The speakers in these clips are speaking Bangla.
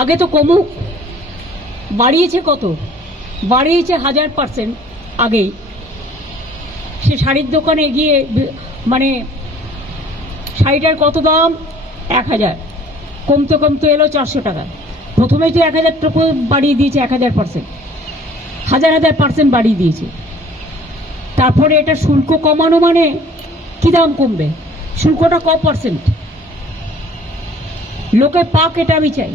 আগে তো কমুক, বাড়িয়েছে কত? বাড়িয়েছে 1000%। আগেই সে শাড়ির দোকানে গিয়ে মানে শাড়িটার কত দাম? 1000, কমতে কমতে এলো 400 টাকা। প্রথমেই তো 1000 টাকা বাড়িয়ে দিয়েছে, 1000%, 1000% বাড়িয়ে দিয়েছে। তারপরে এটা শুল্ক কমানো মানে কি দাম কমবে? শুল্কটা ক পার্সেন্ট? লোকে পাক, এটা আমি চাই,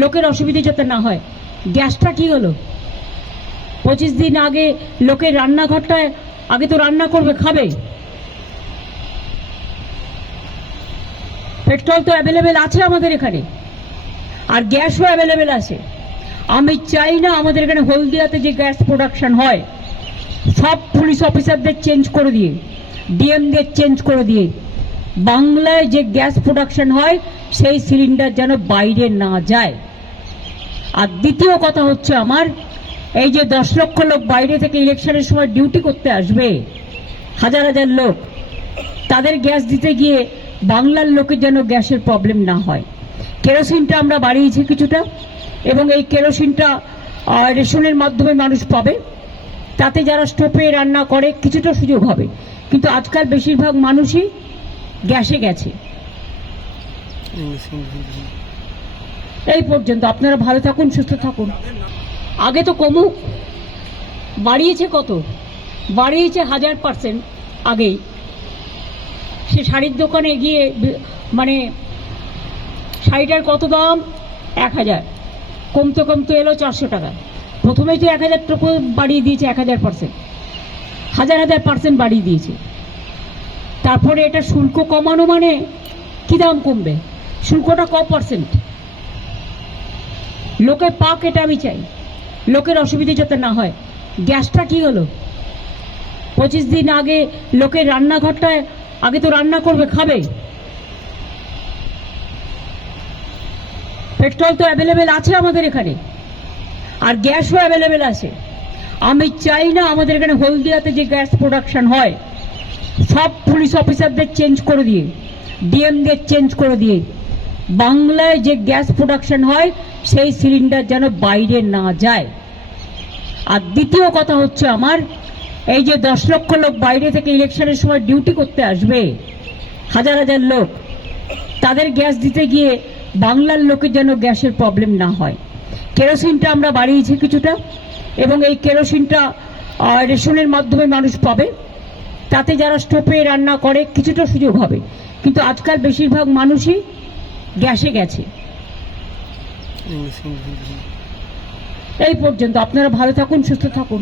লোকের অসুবিধে যাতে না হয়। গ্যাসটা কি হলো? 25 দিন আগে লোকের রান্নাঘরটায় আগে তো রান্না করবে, খাবে। পেট্রোল তো অ্যাভেলেবেল আছে আমাদের এখানে, আর গ্যাসও অ্যাভেলেবেল আছে। আমি চাই না আমাদের এখানে হলদিয়াতে যে গ্যাস প্রোডাকশন হয়, সব পুলিশ অফিসারদের চেঞ্জ করে দিয়ে, ডিএমদের চেঞ্জ করে দিয়ে, বাংলায় যে গ্যাস প্রোডাকশন হয় সেই সিলিন্ডার যেন বাইরে না যায়। আর দ্বিতীয় কথা হচ্ছে আমার, এই যে 10 লক্ষ লোক বাইরে থেকে ইলেকশনের সময় ডিউটি করতে আসবে, হাজার হাজার লোক, তাদের গ্যাস দিতে গিয়ে বাংলার লোকের যেন গ্যাসের প্রবলেম না হয়। কেরোসিনটা আমরা বাড়িয়েছি কিছুটা, এবং এই কেরোসিনটা রেশনের মাধ্যমে মানুষ পাবে। তাতে যারা স্টোভে রান্না করে কিছুটা সুযোগ হবে, কিন্তু আজকাল বেশিরভাগ মানুষই গ্যাসে গেছে। এই পর্যন্ত। আপনারা ভালো থাকুন, সুস্থ থাকুন। আগে তো কমুক, বাড়িয়েছে কত? বাড়িয়েছে 1000%। আগেই সে শাড়ির দোকানে গিয়ে মানে শাড়িটার কত দাম? 1000, কমতে কমতে এলো 400 টাকা। প্রথমেই তো 1000 টাকা বাড়িয়ে দিয়েছে, 1000%, 1000% বাড়িয়ে দিয়েছে। তারপরে এটা শুল্ক কমানো মানে কি দাম কমবে? শুল্কটা ক পার্সেন্ট? লোকে পাক, এটা আমি চাই, লোকের অসুবিধে যাতে না হয়। গ্যাসটা কি হলো? 25 দিন আগে লোকের রান্নাঘরটায় আগে তো রান্না করবে, খাবে। পেট্রোল তো অ্যাভেলেবেল আছে আমাদের এখানে, আর গ্যাসও অ্যাভেলেবেল আছে। আমি চাই না আমাদের এখানে হলদিয়াতে যে গ্যাস প্রোডাকশন হয়, সব পুলিশ অফিসারদের চেঞ্জ করে দিয়ে, ডিএমদের চেঞ্জ করে দিয়ে, বাংলায় যে গ্যাস প্রোডাকশন হয় সেই সিলিন্ডার যেন বাইরে না যায়। আর দ্বিতীয় কথা হচ্ছে আমার, এই যে 10 লক্ষ লোক বাইরে থেকে ইলেকশনের সময় ডিউটি করতে আসবে, হাজার হাজার লোক, তাদের গ্যাস দিতে গিয়ে বাংলার লোকের যেন গ্যাসের প্রবলেম না হয়। কেরোসিনটা আমরা বাড়িয়েছি কিছুটা, এবং এই কেরোসিনটা রেশনের মাধ্যমে মানুষ পাবে। তাতে যারা স্টোভে রান্না করে কিছুটা সুযোগ হবে, কিন্তু আজকাল বেশিরভাগ মানুষই গ্যাসে গেছে। এই পর্যন্ত। আপনারা ভালো থাকুন, সুস্থ থাকুন।